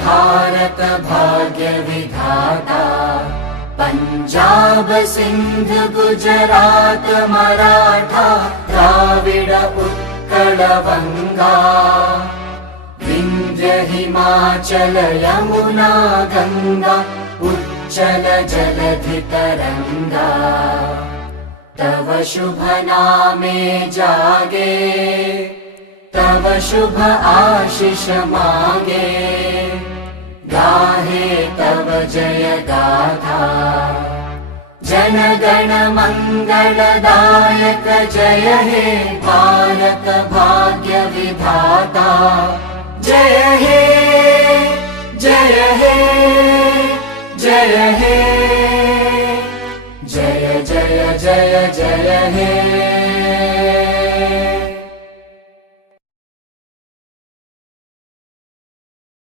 भारत भाग्य विधाता। पंजाब सिंध गुजरात मराठा द्राविड उत्कल बंगा। विंध्य हिमाचल यमुना गंगा उच्चल जलधि तरंगा। तव शुभ नामे जागे तव शुभ आशीष मागे। गाहे तव जय गाथा जन गण मंगलदायक। जय हे भारत भाग्य विधाता। जय हे जय हे जय हे जय जय जय जय हे।